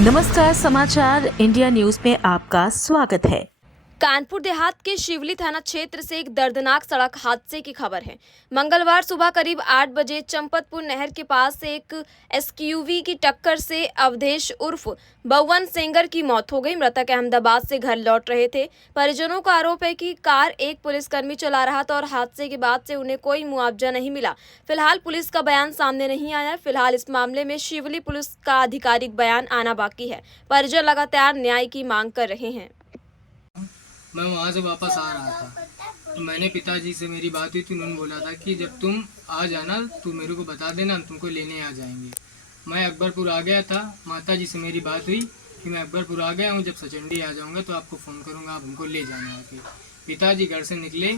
नमस्कार, समाचार India news में आपका स्वागत है। कानपुर देहात के शिवली थाना क्षेत्र से एक दर्दनाक सड़क हादसे की खबर है। मंगलवार सुबह करीब 8 बजे चंपतपुर नहर के पास एक एसक्यूवी की टक्कर से अवधेश उर्फ बउवन सेंगर की मौत हो गई। मृतक अहमदाबाद से घर लौट रहे थे। परिजनों का आरोप है कि कार एक पुलिसकर्मी चला रहा था और हादसे के बाद से उन्हें कोई मुआवजा नहीं मिला। फिलहाल पुलिस का बयान सामने नहीं आया। फिलहाल इस मामले में शिवली पुलिस का आधिकारिक बयान आना बाकी है। परिजन लगातार न्याय की मांग कर रहे हैं। मैं वहाँ से वापस आ रहा था तो मैंने पिताजी से मेरी बात हुई तो उन्होंने बोला था कि जब तुम आ जाना तो मेरे को बता देना, हम तुमको लेने आ जाएंगे। मैं अकबरपुर आ गया था। माताजी से मेरी बात हुई कि मैं अकबरपुर आ गया हूँ, जब सचंडी आ जाऊँगा तो आपको फ़ोन करूँगा, आप हमको ले जाना आके। पिताजी घर से निकले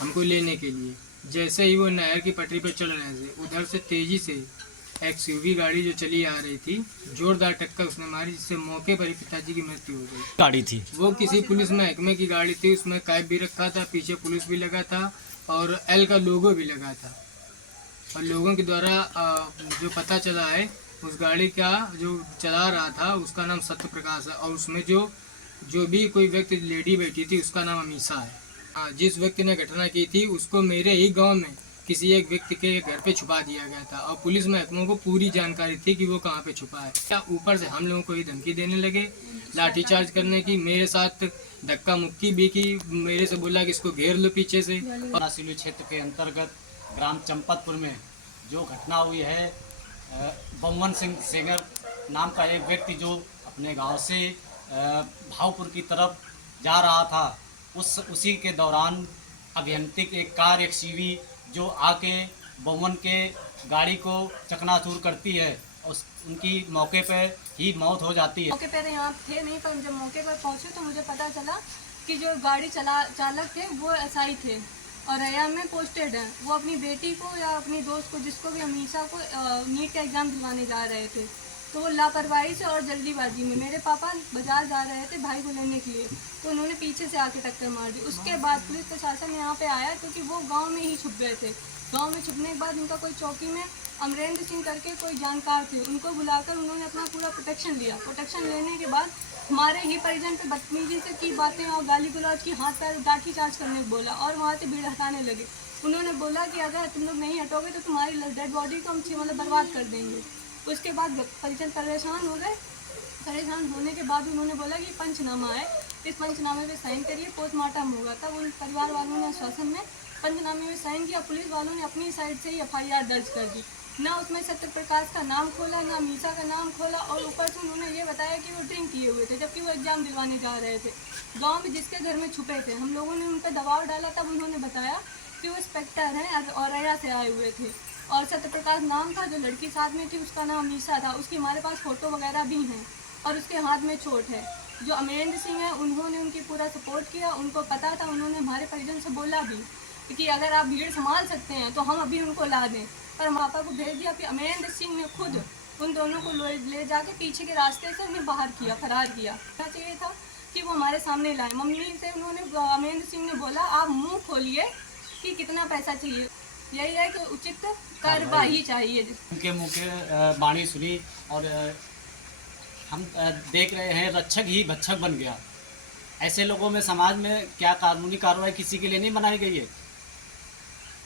हमको लेने के लिए। जैसे ही वो नहर की पटरी पर चल रहे थे, उधर से तेज़ी से एक्सयूवी गाड़ी जो चली आ रही थी, जोरदार टक्कर उसने मारी, जिससे मौके पर ही पिताजी की मृत्यु हो गई। गाड़ी थी वो किसी पुलिस महकमे की गाड़ी थी, उसमें कैप भी रखा था, पीछे पुलिस भी लगा था और एल का लोगो भी लगा था। और लोगों के द्वारा जो पता चला है, उस गाड़ी का जो चला रहा था उसका नाम सत्य प्रकाश है और उसमें जो भी कोई व्यक्ति लेडी बैठी थी उसका नाम अमीषा है। हाँ, जिस व्यक्ति ने घटना की थी उसको मेरे ही गाँव में किसी एक व्यक्ति के घर पे छुपा दिया गया था और पुलिस महकमों को पूरी जानकारी थी कि वो कहाँ पे छुपा है। क्या ऊपर से हम लोगों को ही धमकी देने लगे, लाठीचार्ज करने की, मेरे साथ धक्का मुक्की भी की, मेरे से बोला कि इसको घेर लो पीछे से। और सिवली क्षेत्र के अंतर्गत ग्राम चंपतपुर में जो घटना हुई है, बउवन सिंह सेंगर नाम का एक व्यक्ति जो अपने गांव से भावपुर की तरफ जा रहा था, उसी के दौरान अभियंत्रिक एक कार एक्सयूवी जो आके बउवन के गाड़ी को चकनाचूर करती है, उनकी मौके पर ही मौत हो जाती है। मौके पर यहाँ थे नहीं, पर जब मौके पर पहुँचे तो मुझे पता चला कि जो गाड़ी चालक थे वो एसआई थे और रैया में पोस्टेड हैं। वो अपनी बेटी को या अपनी दोस्त को, जिसको भी अमीषा को, नीट का एग्ज़ाम दिलवाने जा रहे थे। तो वो लापरवाही से और जल्दीबाजी में, मेरे पापा बाजार जा रहे थे भाई को लेने के लिए, तो उन्होंने पीछे से आके टक्कर मार दी। उसके बाद पुलिस प्रशासन यहाँ पे आया क्योंकि वो गांव में ही छुप गए थे। गांव में छुपने के बाद उनका कोई चौकी में अमरेंद्र सिंह करके कोई जानकार थे, उनको बुलाकर उन्होंने अपना पूरा प्रोटेक्शन लिया। प्रोटेक्शन लेने के बाद हमारे ही परिजन पे बदतमीजी से की बातें और गाली गलौज की, हाथ पैर लाठी चार्ज करने को बोला और वहाँ से भीड़ हटाने लगे। उन्होंने बोला कि अगर तुम लोग नहीं हटोगे तो तुम्हारी डेड बॉडी को हम बर्बाद कर देंगे। उसके बाद परिजन परेशान हो गए। परेशान होने के बाद उन्होंने बोला कि पंचनामा है, इस पंचनामे पे साइन करिए, पोस्टमार्टम होगा। तब उन परिवार वालों ने आश्वासन में पंचनामे में साइन किया। पुलिस वालों ने अपनी साइड से ही एफआईआर दर्ज कर दी। ना उसमें सत्य प्रकाश का नाम खोला, ना अमीषा का नाम खोला और ऊपर से उन्होंने ये बताया कि वो ड्रिंक किए हुए थे, जबकि वो एग्जाम दिलवाने जा रहे थे। गाँव में जिसके घर में छुपे थे, हम लोगों ने उन पर दबाव डाला, तब उन्होंने बताया कि वो इंस्पेक्टर हैं और रैया से आए हुए थे। और सत्य प्रकाश नाम था, जो लड़की साथ में थी उसका नाम अमीषा था। उसकी हमारे पास फ़ोटो वगैरह भी हैं और उसके हाथ में चोट है। जो अमरेंद्र सिंह है, उन्होंने उनकी पूरा सपोर्ट किया, उनको पता था। उन्होंने हमारे परिजन से बोला भी कि अगर आप भीड़ संभाल सकते हैं तो हम अभी उनको ला दें, पर हम पापा को भेज दिया। फिर अमरेंद्र सिंह ने खुद उन दोनों को ले जाके पीछे के रास्ते से उन्हें बाहर किया, फरार किया। चाहिए था कि वो हमारे सामने लाए। मम्मी से उन्होंने, अमरेंद्र सिंह ने बोला आप मुँह खोलिए कि कितना पैसा चाहिए। यही है कि उचित कार्रवाई चाहिए। उनके मुँह के वाणी सुनी और हम देख रहे हैं रक्षक ही भक्षक बन गया। ऐसे लोगों में समाज में क्या कानूनी कार्रवाई किसी के लिए नहीं बनाई गई है।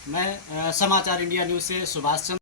मैं समाचार इंडिया न्यूज़ से सुभाष चंद्र